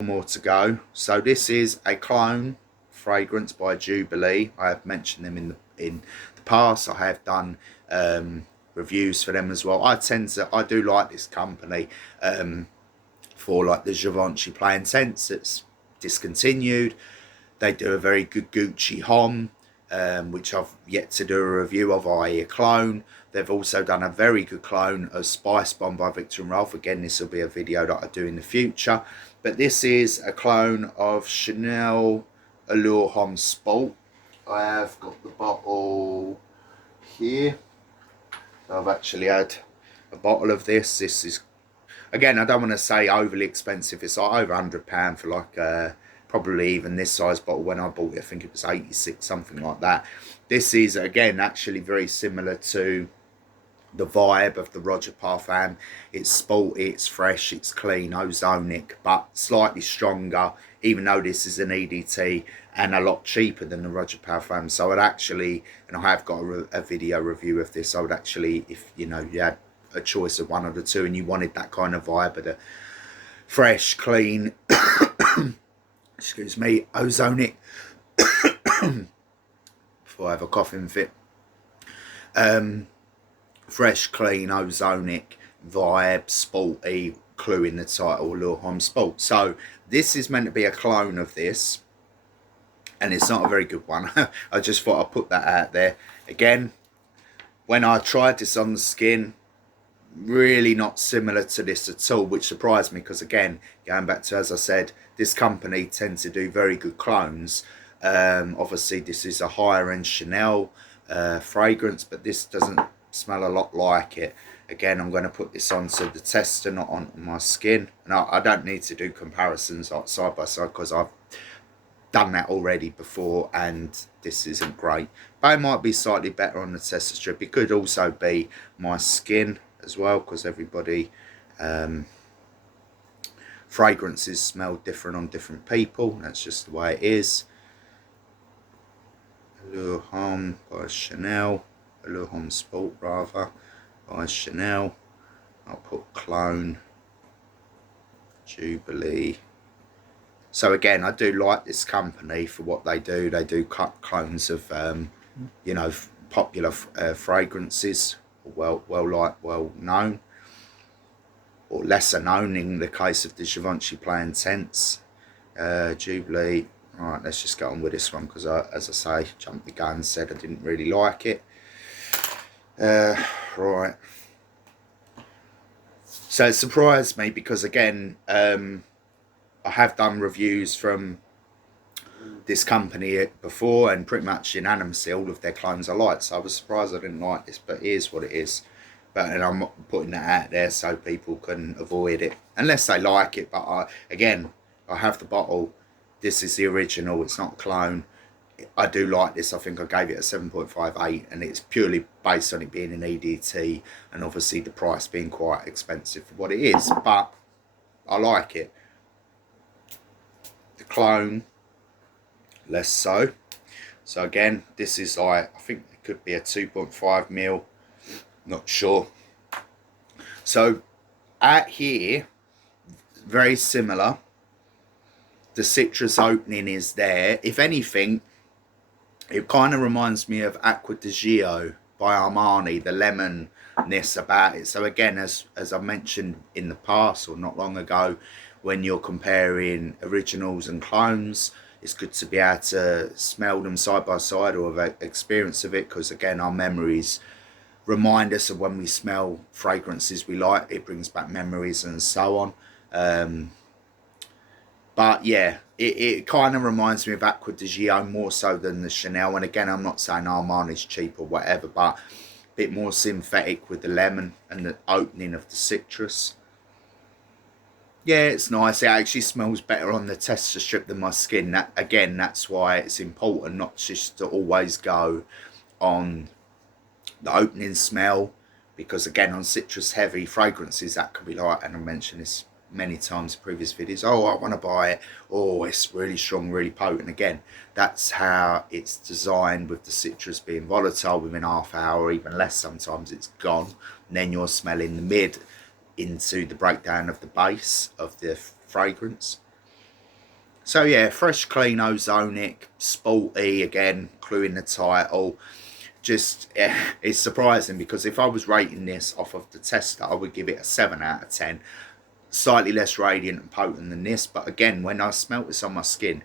More to go. So this is a clone fragrance by Jubilee. I have mentioned them in the past. I have done reviews for them as well. I do like this company for like the Givenchy Plain Scents. It's discontinued. They do a very good Gucci Homme, which I've yet to do a review of, i.e. a clone. They've also done a very good clone of Spice Bomb by Viktor and Rolf. Again, this will be a video that I do in the future. But this is a clone of Chanel Allure Homme Sport. I have got the bottle here. I've actually had a bottle of this. This is, again, I don't want to say overly expensive. It's like over £100 for like probably even this size bottle. When I bought it, I think it was 86, something like that. This is, again, actually very similar to the vibe of the Roger Parfum. It's sporty, it's fresh, it's clean, ozonic, but slightly stronger, even though this is an EDT, and a lot cheaper than the Roger Parfum. So I'd actually, and I have got a video review of this, I would actually, if you know, you had a choice of one of the two and you wanted that kind of vibe of the fresh, clean, excuse me, ozonic, before I have a coughing fit, fresh, clean, ozonic vibe, sporty, clue in the title, Allure Homme Sport. So this is meant to be a clone of this, and it's not a very good one. I just thought I'd put that out there. Again, when I tried this on the skin, really not similar to this at all, which surprised me because, again, going back to, as I said, this company tends to do very good clones. Obviously, this is a higher end Chanel fragrance, but this doesn't smell a lot like it. Again, I'm going to put this onto the tester, not on my skin, and I don't need to do comparisons like side by side because I've done that already before, and this isn't great, but it might be slightly better on the tester strip. It could also be my skin as well, because everybody fragrances smell different on different people. That's just the way it is. Allure Homme by Chanel, Allure Homme Sport rather, by Chanel. I'll put clone Jubilee. So again, I do like this company for what they do. They do cut clones of you know, popular fragrances, well known, or lesser known in the case of the Givenchy Plain Scents. Jubilee. Alright, let's just get on with this one because as I say, jumped the gun and said I didn't really like it. Right. So it surprised me because, again, I have done reviews from this company before, and pretty much unanimously all of their clones I liked. So I was surprised I didn't like this, but here's what it is. But, and I'm not putting that out there so people can avoid it unless they like it. But again, I have the bottle. This is the original. It's not a clone. I do like this. I think I gave it a 7.58, and it's purely based on it being an EDT and obviously the price being quite expensive for what it is, but I like it. The clone, less so. So again, this is like, I think it could be a 2.5 mil, not sure. So at here, very similar. The citrus opening is there. If anything, it kind of reminds me of Acqua di Gio by Armani, the lemonness about it. So again, as I mentioned in the past or not long ago, when you're comparing originals and clones, it's good to be able to smell them side by side or have experience of it, because again, our memories remind us of when we smell fragrances we like. It brings back memories and so on. But yeah, it kind of reminds me of Acqua di Gio more so than the Chanel. And again, I'm not saying Armani's cheap or whatever, but a bit more synthetic with the lemon and the opening of the citrus. Yeah, it's nice. It actually smells better on the tester strip than my skin. That, again, that's why it's important not just to always go on the opening smell, because again, on citrus heavy fragrances, that could be like, and I mentioned this many times in previous videos, oh, I want to buy it, oh, it's really strong, really potent. Again, that's how it's designed, with the citrus being volatile. Within half hour, even less sometimes, it's gone, and then you're smelling the mid into the breakdown of the base of the fragrance. So yeah, fresh, clean, ozonic, sporty, again, cluing the title. Just, it's surprising because if I was rating this off of the tester, I would give it a 7 out of 10. Slightly less radiant and potent than this, but again, when I smelt this on my skin,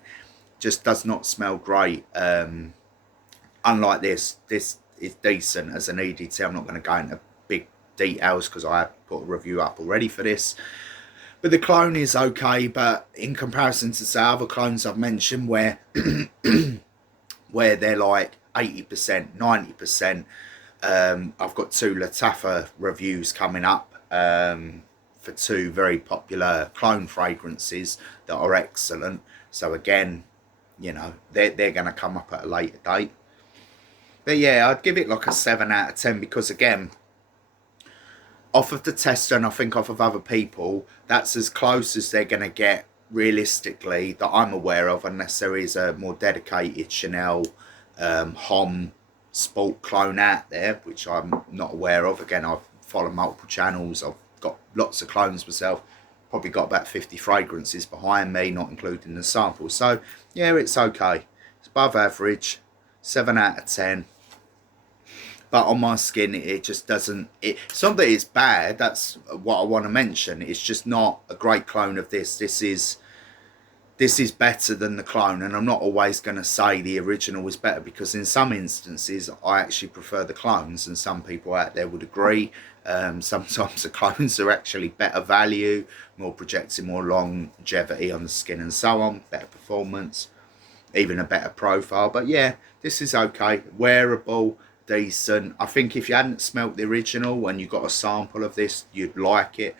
just does not smell great. Unlike this is decent as an EDT. I'm not going to go into big details because I put a review up already for this. But the clone is okay, but in comparison to say other clones I've mentioned where where they're like 80%, 90%, I've got 2 Lattafa reviews coming up for 2 very popular clone fragrances that are excellent. So again, you know, they're going to come up at a later date. But yeah, I'd give it like a 7 out of 10 because again, off of the tester and I think off of other people, that's as close as they're going to get realistically that I'm aware of, unless there is a more dedicated Chanel Homme sport clone out there, which I'm not aware of. Again, I've followed multiple channels, I've got lots of clones myself, probably got about 50 fragrances behind me, not including the sample. So yeah, it's okay, it's above average, 7 out of 10. But on my skin, it just doesn't. It's not that it's bad. That's what I want to mention. It's just not a great clone of this. This is better than the clone, and I'm not always going to say the original was better because in some instances I actually prefer the clones, and some people out there would agree. Sometimes the clones are actually better value, more projecting more longevity on the skin and so on, better performance, even a better profile. But yeah, this is okay, wearable, decent. I think if you hadn't smelt the original and you got a sample of this, you'd like it.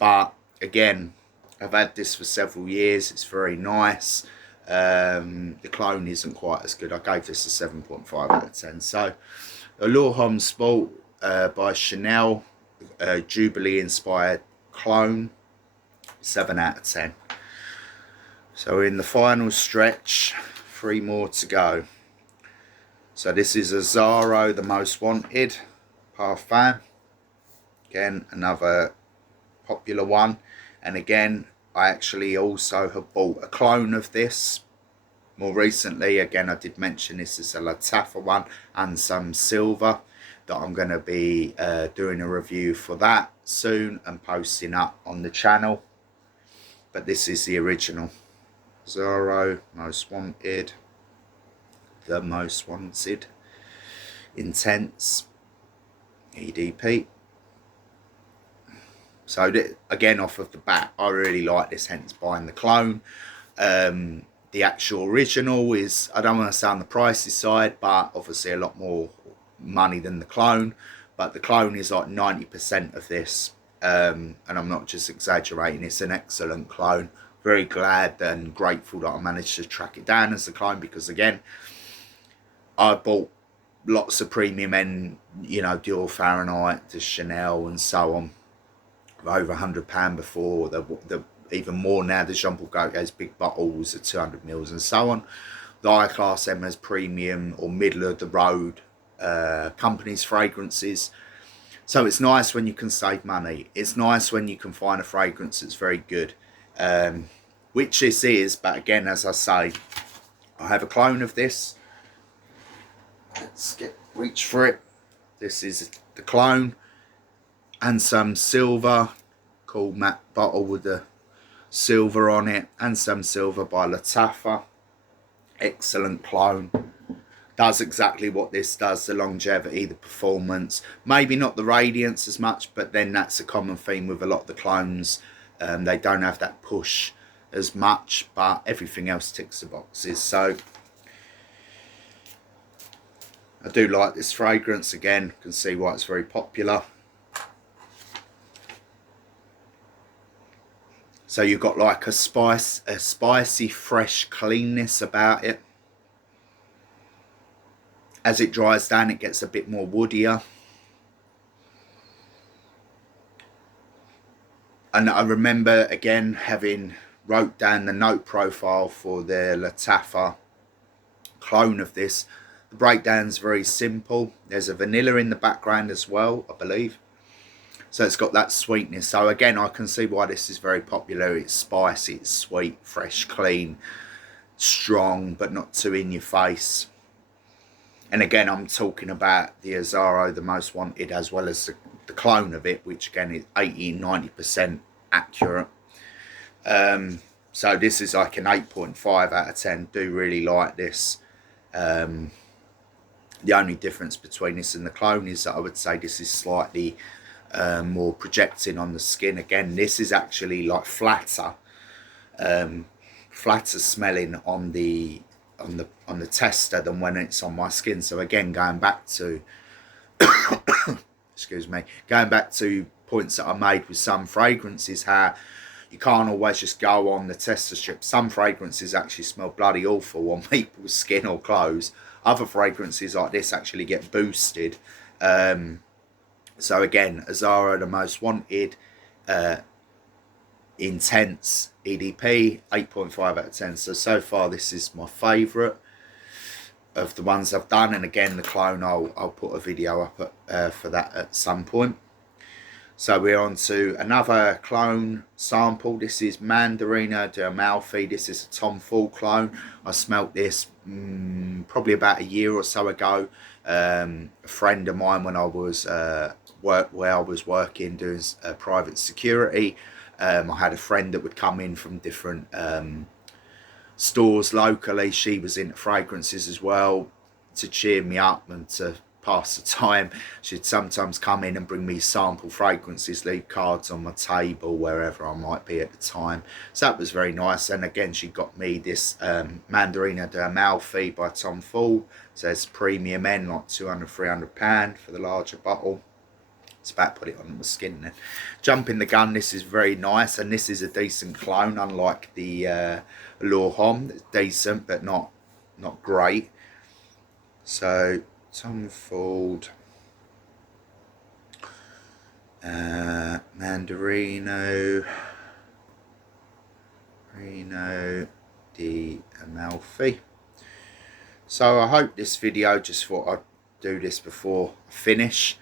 But again, I've had this for several years. It's very nice. The clone isn't quite as good. I gave this a 7.5 out of 10. So, Allure Homme Sport by Chanel, Jubilee inspired clone, 7 out of 10. So we're in the final stretch, 3 more to go. So this is Azzaro, the Most Wanted Parfum. Again, another popular one. And again, I actually also have bought a clone of this more recently. Again, I did mention this is a Lattafa one and some silver that I'm going to be doing a review for that soon and posting up on the channel. But this is the original. Azzaro, Most Wanted. The Most Wanted. Intense. EDP. So again, off of the bat, I really like this, hence buying the clone. The actual original is, I don't want to say on the pricey side, but obviously a lot more money than the clone. But the clone is like 90% of this, and I'm not just exaggerating. It's an excellent clone. Very glad and grateful that I managed to track it down as a clone, because again, I bought lots of premium and, you know, Dior Fahrenheit, the Chanel and so on, over £100 before, the even more now. The Jean Paul Gaultier's big bottles of 200 mils and so on. The I Class M as premium or middle of the road companies' fragrances. So it's nice when you can save money. It's nice when you can find a fragrance that's very good, which this is. But again, as I say, I have a clone of this. Let's reach for it. This is the clone. And some silver, cool matte bottle with the silver on it, and some silver by Lattafa. Excellent clone. Does exactly what this does, the longevity, the performance. Maybe not the radiance as much, but then that's a common theme with a lot of the clones. They don't have that push as much, but everything else ticks the boxes. So I do like this fragrance. Again, you can see why it's very popular. So you've got like a spicy, fresh cleanness about it. As it dries down, it gets a bit more woodier. And I remember, again, having wrote down the note profile for the Lattafa clone of this. The breakdown's very simple. There's a vanilla in the background as well, I believe. So it's got that sweetness. So again, I can see why this is very popular. It's spicy, it's sweet, fresh, clean, strong, but not too in your face. And again, I'm talking about the Azzaro, the Most Wanted, as well as the clone of it, which again is 80-90% accurate. So this is like an 8.5 out of 10. Do really like this. The only difference between this and the clone is that I would say this is slightly more projecting on the skin. Again, this is actually like flatter smelling on the tester than when it's on my skin. So again, going back to excuse me, going back to points that I made with some fragrances, how you can't always just go on the tester strip. Some fragrances actually smell bloody awful on people's skin or clothes. Other fragrances like this actually get boosted. So again, Azzaro, the Most Wanted, intense EDP, 8.5 out of 10. So far this is my favourite of the ones I've done. And again, the clone, I'll put a video up for that at some point. So we're on to another clone sample. This is Mandarina di Amalfi. This is a Tom Ford clone. I smelt this probably about a year or so ago. A friend of mine, when I was where I was working doing private security, I had a friend that would come in from different stores locally. She was into fragrances as well, to cheer me up and to pass the time. She'd sometimes come in and bring me sample fragrances, leave cards on my table wherever I might be at the time. So that was very nice. And again, she got me this Mandarina di Amalfi by Tom Ford. So it's premium end, like £200-300 for the larger bottle. It's about to put it on my skin then. Jumping the gun, this is very nice, and this is a decent clone, unlike the Allure Homme. It's decent but not great. So Tom Ford, Mandarino di Amalfi. So I hope this video, just thought I'd do this before I finish,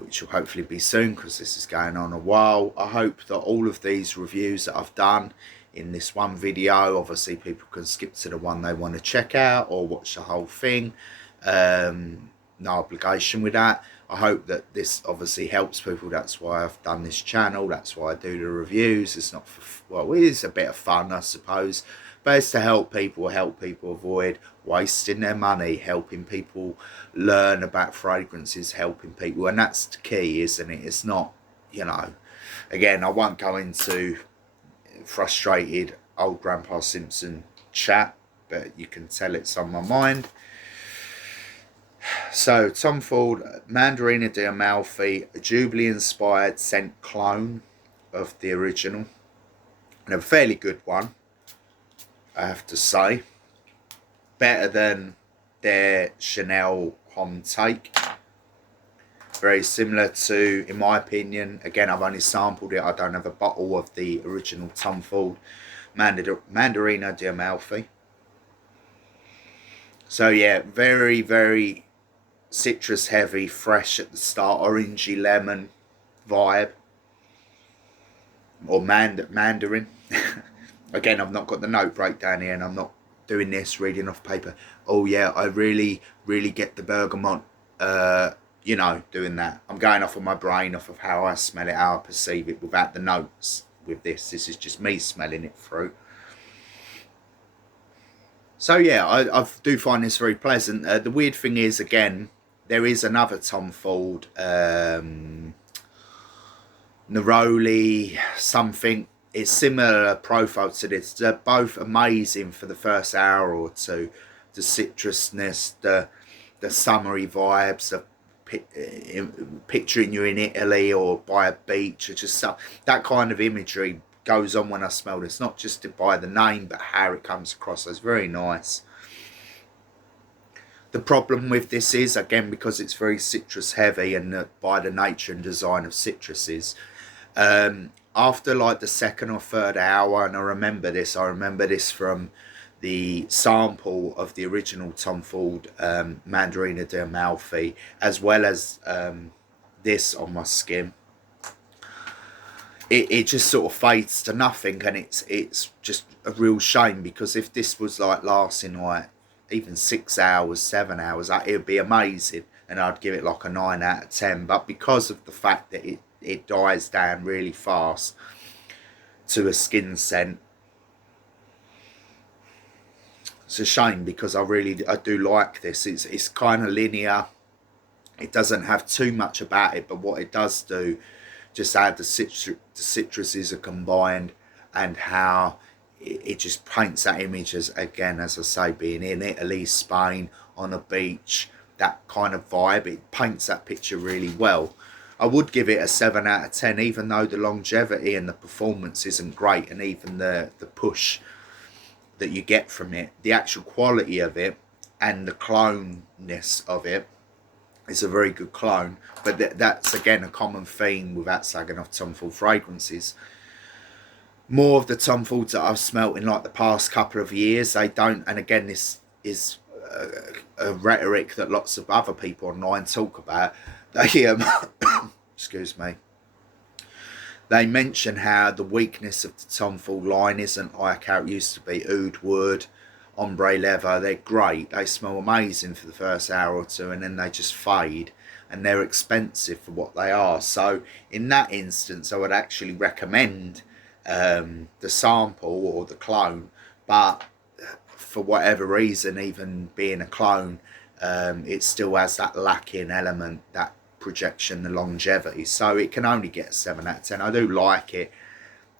which will hopefully be soon because this is going on a while. I hope that all of these reviews that I've done in this one video, obviously people can skip to the one they want to check out or watch the whole thing. No obligation with that. I hope that this obviously helps people. That's why I've done this channel. That's why I do the reviews. It's not for, well, it is a bit of fun, I suppose, but it's to help people avoid wasting their money, helping people learn about fragrances, helping people, and that's the key, isn't it? It's not, you know, again, I won't go into frustrated old Grandpa Simpson chat, but you can tell it's on my mind. So Tom Ford Mandarina di Amalfi, a Jubilee inspired scent clone of the original, and a fairly good one, I have to say. Better than their Chanel Homme take. Very similar to, in my opinion, again, I've only sampled it, I don't have a bottle of the original Tom Ford Mandarina di Amalfi. So yeah, very, very citrus heavy, fresh at the start, orangey lemon vibe, or mandarin. Again, I've not got the note breakdown here, and I'm not doing this reading off paper. Oh yeah, I really get the bergamot, you know, doing that. I'm going off of my brain, off of how I smell it, how I perceive it, without the notes with this. This is just me smelling it through. So yeah, I do find this very pleasant. The weird thing is, again, there is another Tom Ford, Neroli something. It's similar profile to this. They're both amazing for the first hour or two. The citrusness, the summery vibes, the picturing you in Italy or by a beach, or just that kind of imagery goes on when I smell this. Not just by the name, but how it comes across. So it's very nice. The problem with this is, again, because it's very citrus heavy, and by the nature and design of citruses, after like the second or third hour, and I remember this from the sample of the original Tom Ford Mandarina di Amalfi, as well as this on my skin. it just sort of fades to nothing, and it's just a real shame, because if this was like lasting like even 6 hours, 7 hours, it would be amazing, and I'd give it like a 9 out of 10. But because of the fact that it dies down really fast to a skin scent, it's a shame, because I do like this. It's kind of linear. It doesn't have too much about it, but what it does do, just how the citruses are combined, and how it just paints that image as, again, as I say, being in Italy, Spain, on a beach, that kind of vibe. It paints that picture really well. I would give it a 7 out of 10, even though the longevity and the performance isn't great, and even the push that you get from it, the actual quality of it and the cloneness of it, it's a very good clone. But that's again a common theme without slagging off Tom Ford fragrances. More of the Tom Fords that I've smelt in like the past couple of years, they don't, and again this is a rhetoric that lots of other people online talk about. They excuse me, they mention how the weakness of the Tom Ford line isn't like how it used to be. Oud wood, ombre leather, they're great, they smell amazing for the first hour or two, and then they just fade, and they're expensive for what they are. So in that instance, I would actually recommend the sample or the clone, but for whatever reason, even being a clone, it still has that lacking element, that projection, the longevity. So it can only get a 7 out of 10. I do like it,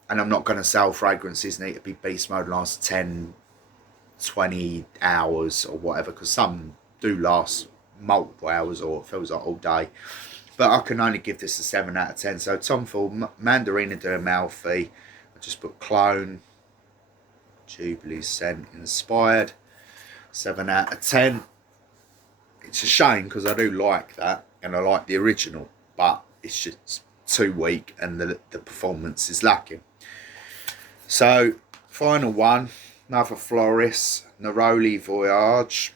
and I'm not going to sell fragrances need to be beast mode last 10, 20 hours or whatever, because some do last multiple hours, or it feels like all day. But I can only give this a 7 out of 10. So Tom Ford Mandarina de Amalfi, I just put clone, Jubilee scent inspired, 7 out of 10. It's a shame, because I do like that, and I like the original, but it's just too weak, and the performance is lacking. So final one, another Floris, Neroli Voyage.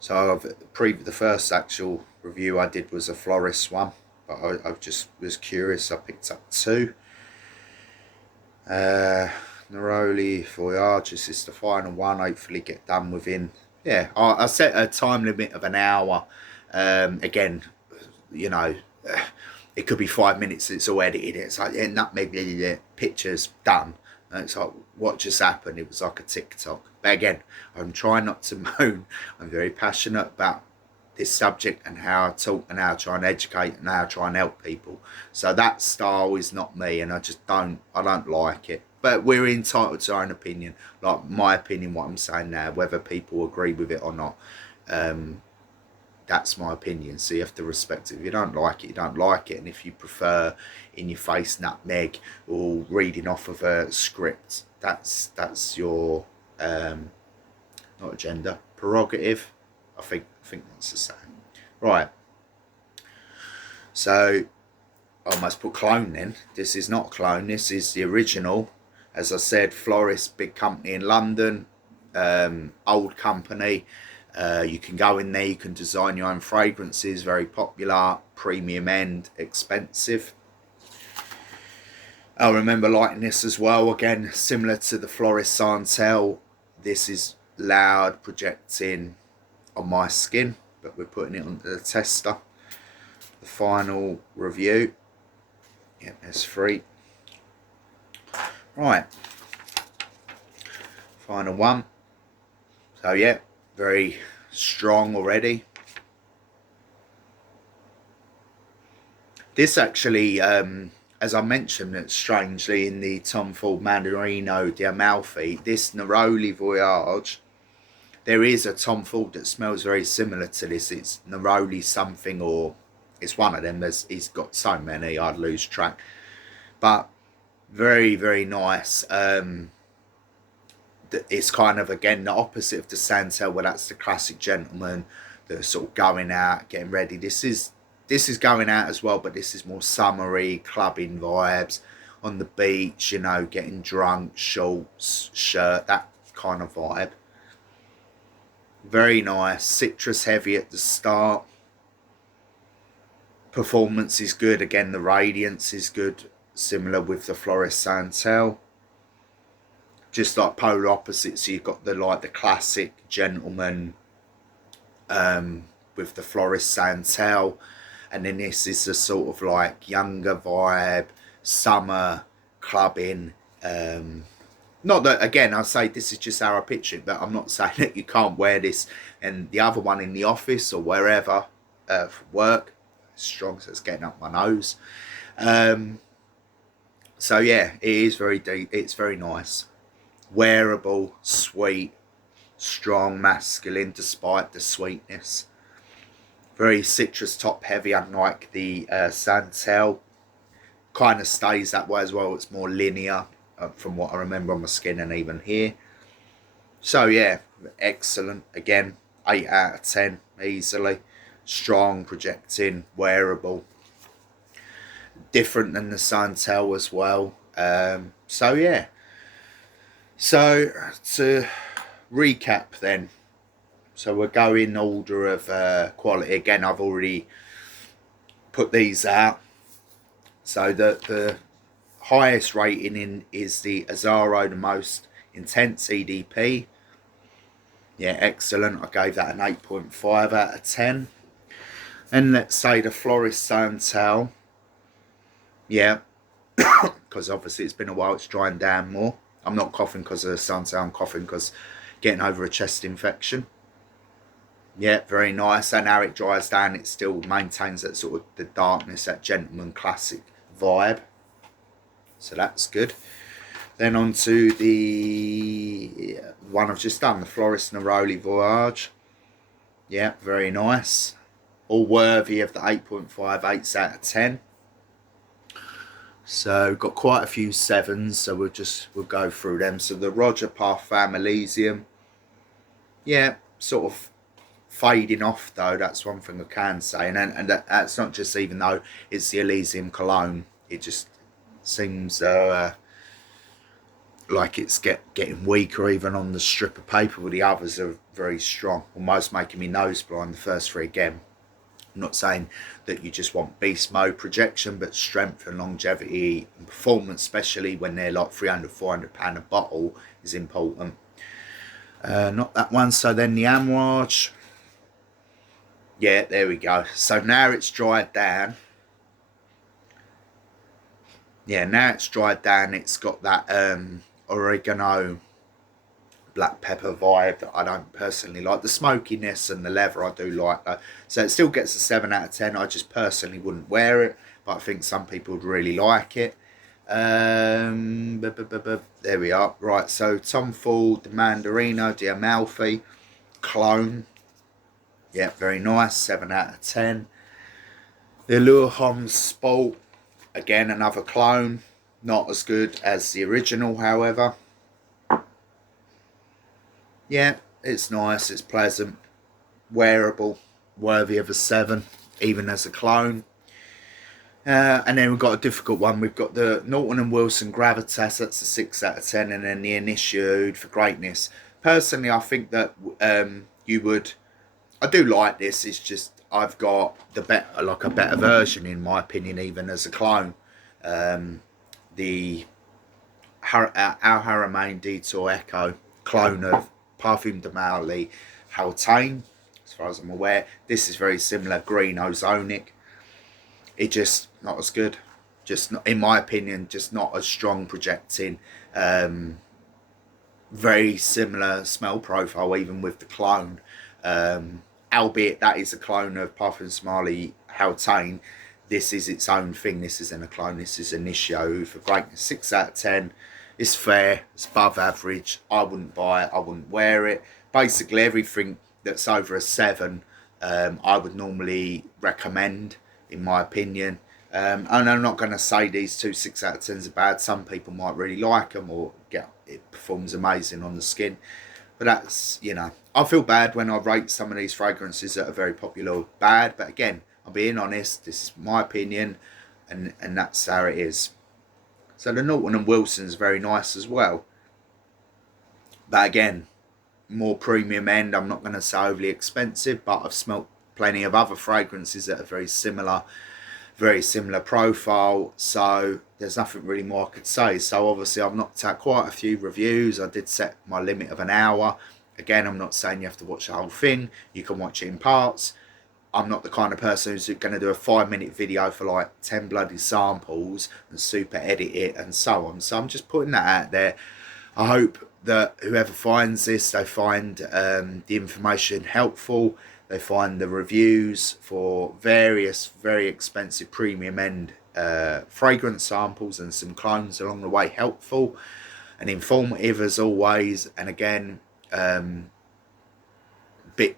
So the first actual review I did was a Floris one, but I just was curious. I picked up two. Neroli Voyage, this is the final one. Hopefully get done within, yeah, I set a time limit of an hour. Again, you know, it could be 5 minutes, it's all edited, it's like, yeah, nutmeg, pictures, done. And it's like, what just happened? It was like a TikTok. But again, I'm trying not to moan. I'm very passionate about this subject, and how I talk, and how I try and educate, and how I try and help people. So that style is not me, and I don't like it. But we're entitled to our own opinion. Like my opinion, what I'm saying now, whether people agree with it or not, that's my opinion. So you have to respect it. If you don't like it, you don't like it. And if you prefer in your face nutmeg or reading off of a script, that's your not agenda, prerogative. I think that's the same. Right. So I almost put clone then. This is not clone, this is the original. As I said, Floris, big company in London, old company. You can go in there, you can design your own fragrances, very popular, premium end, expensive. I remember liking this as well, again, similar to the Floris Santel. This is loud, projecting on my skin, but we're putting it onto the tester. The final review, yeah, there's 3. Right, final one. So yeah, very strong already. This actually, as I mentioned, it's strangely in the Tom Ford Mandarino di Amalfi, this Neroli Voyage, there is a Tom Ford that smells very similar to this. It's Neroli something, or it's one of them. He's got so many, I'd lose track. But very, very nice. It's kind of, again, the opposite of the Santel, where that's the classic gentleman, the sort of going out, getting ready. This is going out as well, but this is more summery, clubbing vibes, on the beach, you know, getting drunk, shorts, shirt, that kind of vibe. Very nice, citrus heavy at the start. Performance is good. Again, the radiance is good, similar with the Floris Santal. Just like polar opposites, so you've got the classic gentleman with the Floris Santal, and then this is the sort of like younger vibe, summer clubbing. Not that, again, I say this is just how I picture it, but I'm not saying that you can't wear this. And the other one in the office or wherever for work, strong, so it's getting up my nose. So yeah, it is very deep. It's very nice, wearable, sweet, strong, masculine, despite the sweetness. Very citrus top heavy, unlike the Santal. Kind of stays that way as well. It's more linear from what I remember on my skin and even here. So yeah, excellent. Again, 8 out of 10 easily. Strong, projecting, wearable. Different than the Santal as well. So yeah. So to recap then. So we'll go in order of quality. Again, I've already put these out. So the highest rating in is the Azaro, the most intense EDP. Yeah, excellent. I gave that an 8.5 out of 10. And let's say the Floris Santal. Yeah, because obviously it's been a while, it's drying down more. I'm not coughing because of the Santal, I'm coughing because getting over a chest infection. Yeah, very nice. And how it dries down, it still maintains that sort of the darkness, that gentleman classic vibe. So that's good. Then on to the one I've just done, the Floris Neroli Voyage. Yeah, very nice. All worthy of the 8.5, 8 out of 10. So got quite a few 7s, so we'll go through them. So the Roger Parfum Elysium. Yeah, sort of fading off though, that's one thing I can say. And that's not just even though it's the Elysium cologne. It just seems like it's getting weaker even on the strip of paper, with the others are very strong, almost making me nose blind. The first 3 again. I'm not saying that you just want beast mode projection, but strength and longevity and performance, especially when they're like £300–400 a bottle, is important. Not that one. So then the Amouage. Yeah, there we go. So now it's dried down. Yeah, now it's dried down. It's got that oregano, black pepper vibe that I don't personally like. The smokiness and the leather I do like though. So it still gets a 7 out of 10. I just personally wouldn't wear it, but I think some people would really like it. There we are. Right, so Tom Ford, the Mandarino di Amalfi clone. Yeah, very nice. 7 out of 10. The Allure Homme Sport. Again, another clone. Not as good as the original, however. Yeah, it's nice. It's pleasant. Wearable. Worthy of a 7. Even as a clone. And then we've got a difficult one. We've got the Norton & Wilson Gravitas. That's a 6 out of 10. And then the Initiate for Greatness. Personally, I think that you would... I do like this. It's just I've got a better version in my opinion, even as a clone. The Al Haramain Detour Echo clone of Parfum de Marly Hautane. As far as I'm aware, this is very similar. Green Ozonic. It just not as good. Just not, in my opinion, just not as strong projecting. Very similar smell profile, even with the clone. Albeit that is a clone of Parfum de Marly Hautane. This is its own thing. This isn't a clone. This is Initio for Greatness. 6 out of 10. It's fair. It's above average. I wouldn't buy it. I wouldn't wear it. Basically, everything that's over a 7, I would normally recommend, in my opinion. And I'm not going to say these 2 6 out of 10s are bad. Some people might really like them, or it performs amazing on the skin. But that's, you know, I feel bad when I rate some of these fragrances that are very popular bad. But again, I'm being honest. This is my opinion, and that's how it is. So the Norton & Wilson is very nice as well. But again, more premium end. I'm not going to say overly expensive, but I've smelt plenty of other fragrances that are very similar. very similar profile, so there's nothing really more I could say. So obviously I've knocked out quite a few reviews. I did set my limit of an hour. Again, I'm not saying you have to watch the whole thing. You can watch it in parts. I'm not the kind of person who's going to do a 5-minute video for like 10 bloody samples and super edit it and so on. So I'm just putting that out there. I hope that whoever finds this, they find the information helpful. They find the reviews for various very expensive premium end fragrance samples and some clones along the way helpful and informative as always. And again,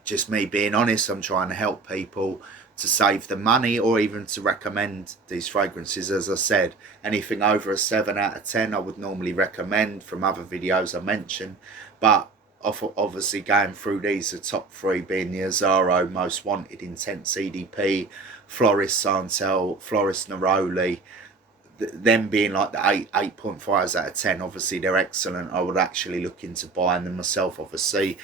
just me being honest, I'm trying to help people to save the money or even to recommend these fragrances. As I said, anything over a 7 out of 10 I would normally recommend from other videos I mentioned, but obviously going through these, the top 3 being the Azzaro Most Wanted Intense EDP, Floris Santal, Floris Neroli, them being like the 8.5s out of 10. Obviously they're excellent. I would actually look into buying them myself. Obviously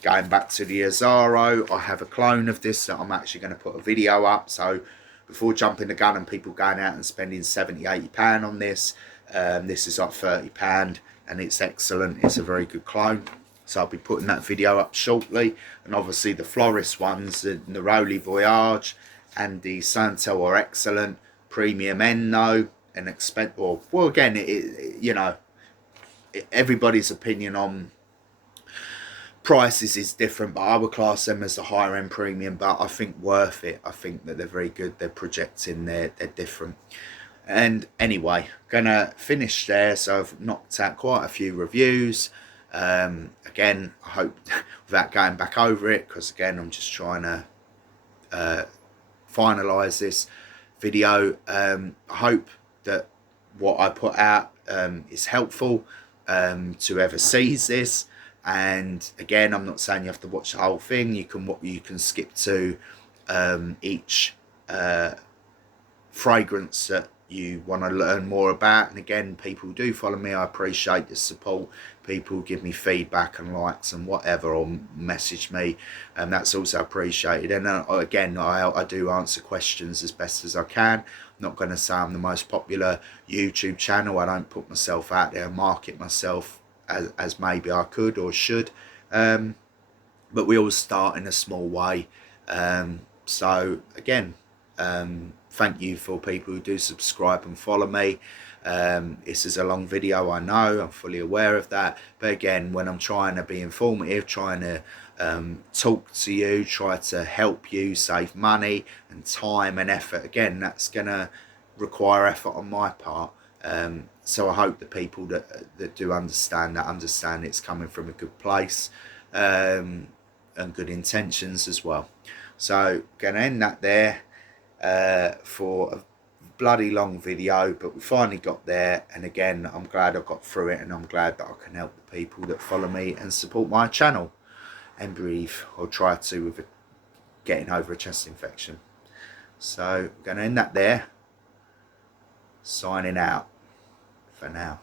going back to the Azzaro, I have a clone of this that I'm actually going to put a video up. So before jumping the gun and people going out and spending £70-80 on this, this is like £30 and it's excellent. It's a very good clone. So I'll be putting that video up shortly. And obviously the Floris ones, the Neroli Voyage and the Santal are excellent. Premium end though, and well again, you know, everybody's opinion on prices is different, but I would class them as a higher end premium, but I think worth it. I think that they're very good. They're projecting, they're different. And anyway, gonna finish there. So I've knocked out quite a few reviews. Again, I hope without going back over it, because again I'm just trying to finalize this video. I hope that what I put out is helpful to whoever sees this. And again, I'm not saying you have to watch the whole thing. You can skip to each fragrance that you want to learn more about. And again, people do follow me. I appreciate the support. People give me feedback and likes and whatever, or message me, and that's also appreciated. And again, I do answer questions as best as I can. I'm not going to say I'm the most popular YouTube channel. I don't put myself out there and market myself as maybe I could or should, but we all start in a small way. So again, thank you for people who do subscribe and follow me. This is a long video, I know, I'm fully aware of that, but again, when I'm trying to be informative, trying to talk to you, try to help you save money and time and effort, again, that's gonna require effort on my part. So I hope the people that do understand it's coming from a good place, and good intentions as well. So gonna end that there for a bloody long video, but we finally got there. And again, I'm glad I got through it, and I'm glad that I can help the people that follow me and support my channel and breathe, or try to, with getting over a chest infection. So I'm gonna end that there. Signing out for now.